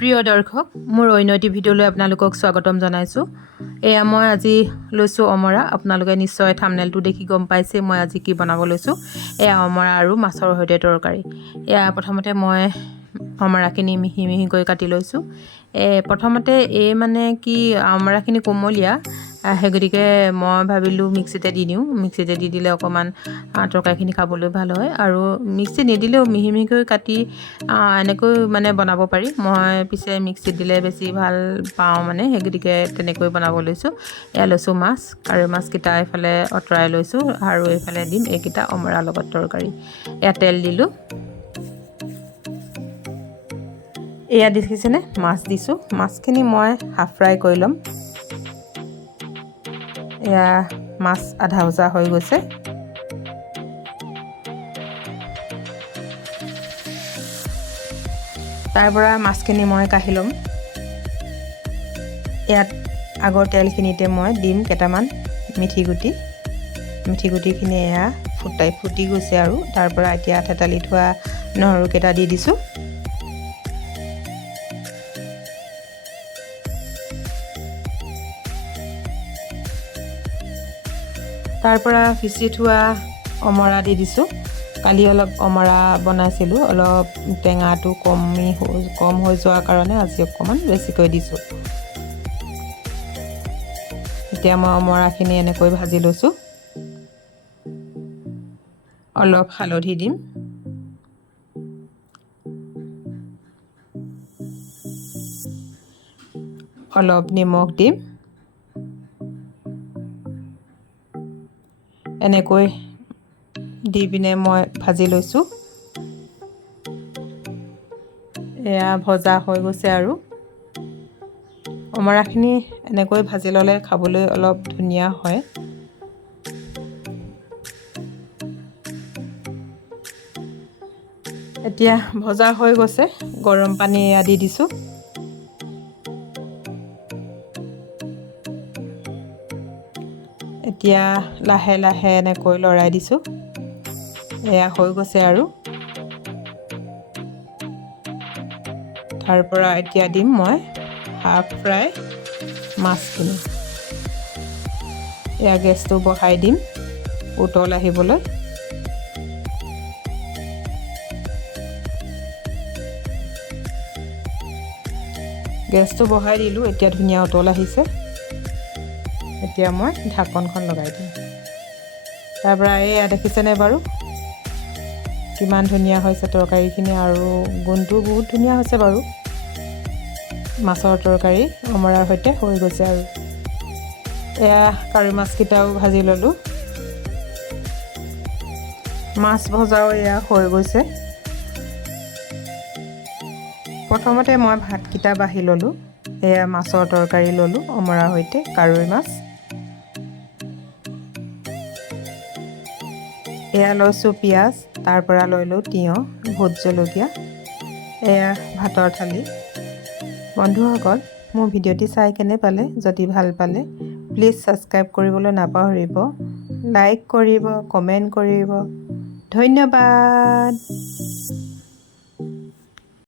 প্ৰিয় দৰ্শক মোৰ অন্যটি ভিডিঅ'লৈ আপোনালোকক স্বাগতম জনাইছোঁ। এয়া মই আজি লৈছোঁ অমৰা। আপোনালোকে নিশ্চয় থাম্বনেইলটো দেখি গম পাইছে মই আজি কি বনাব লৈছোঁ। এয়া অমৰা আৰু মাছৰ সৈতে তৰকাৰী। এয়া প্ৰথমতে মই অমৰাখিনি মিহি মিহিকৈ কাটি লৈছোঁ। প্ৰথমতে মানে কি অমৰাখিনি কোমলীয়া, সেই গতিকে মই ভাবিলোঁ মিক্সিতে দি দিওঁ। মিক্সিতে দি দিলে অকণমান তৰকাৰীখিনি খাবলৈ ভাল হয়, আৰু মিক্সিত নিদিলেও মিহি মিহিকৈ কাটি এনেকৈ মানে বনাব পাৰি। মই পিছে মিক্সিত দিলে বেছি ভাল পাওঁ, সেই গতিকে তেনেকৈ বনাব লৈছোঁ। এয়া লৈছোঁ মাছ, আৰু মাছকেইটা এইফালে আঁতৰাই লৈছোঁ, আৰু এইফালে দিম এইকেইটা অমৰাৰ লগত তৰকাৰী। এয়া তেল দিলোঁ। এয়া দেখিছেনে মাছ দিছোঁ। মাছখিনি মই হাফ ফ্ৰাই কৰি ল'ম। এয়া মাছ আধা ভজা হৈ গৈছে। তাৰ পৰা মাছখিনি মই কাঢ়ি ল'ম। ইয়াত আগৰ তেলখিনিতে মই দিম কেইটামান মিঠি গুটি। মিঠি গুটিখিনি এয়া ফুটি গৈছে, আৰু তাৰ পৰা এতিয়া থেতালি থোৱা নহৰুকেইটা দি দিছোঁ। তাৰ পৰা পিচি থোৱা অমৰা দি দিছোঁ। কালি অলপ অমৰা বনাইছিলোঁ, অলপ টেঙাটো কম হৈ যোৱাৰ কাৰণে আজি অকণমান বেছিকৈ দিছোঁ। এতিয়া মই অমৰাখিনি এনেকৈ ভাজি লৈছোঁ। অলপ হালধি দিম, অলপ নিমখ দিম। এনেকৈ দি পিনে মই ভাজি লৈছোঁ। এয়া ভজা হৈ গৈছে, আৰু অমৰাখিনি এনেকৈ ভাজি ল'লে খাবলৈ অলপ ধুনীয়া হয়। এতিয়া ভজা হৈ গৈছে। গৰম পানী এয়া দি দিছোঁ। এতিয়া লাহে লাহে এনেকৈ লৰাই দিছোঁ। এয়া হৈ গৈছে, আৰু তাৰ পৰা এতিয়া দিম মই হাফ ফ্ৰাই মাছখিনি। এয়া গেছটো বঢ়াই দিম উতল আহিবলৈ। গেছটো বঢ়াই দিলোঁ, এতিয়া ধুনীয়া উতল আহিছে। এতিয়া মই ঢাকনখন লগাই দিম। তাৰ পৰা এয়া দেখিছেনে বাৰু কিমান ধুনীয়া হৈছে তৰকাৰীখিনি, আৰু গোন্ধটো বহুত ধুনীয়া হৈছে বাৰু। মাছৰ তৰকাৰী অমৰাৰ সৈতে হৈ গৈছে। আৰু এয়া কাৱৈ মাছকেইটাও ভাজি ল'লোঁ। মাছ ভজাও এয়া হৈ গৈছে। প্ৰথমতে মই ভাতকেইটা বাঢ়ি ল'লোঁ। এয়া মাছৰ তৰকাৰী ল'লোঁ অমৰাৰ সৈতে কাৱৈ মাছ। এয়া লৈছোঁ পিঁয়াজ, তাৰ পৰা লৈ লওঁ তিয়ঁহ, ভোট জলকীয়া। এয়া ভাতৰ থালি। বন্ধুসকল, মোৰ ভিডিঅ'টি চাই কেনে পালে? যদি ভাল পালে প্লিজ ছাবস্ক্ৰাইব কৰিবলৈ নাপাহৰিব। লাইক কৰিব, কমেণ্ট কৰিব। ধন্যবাদ।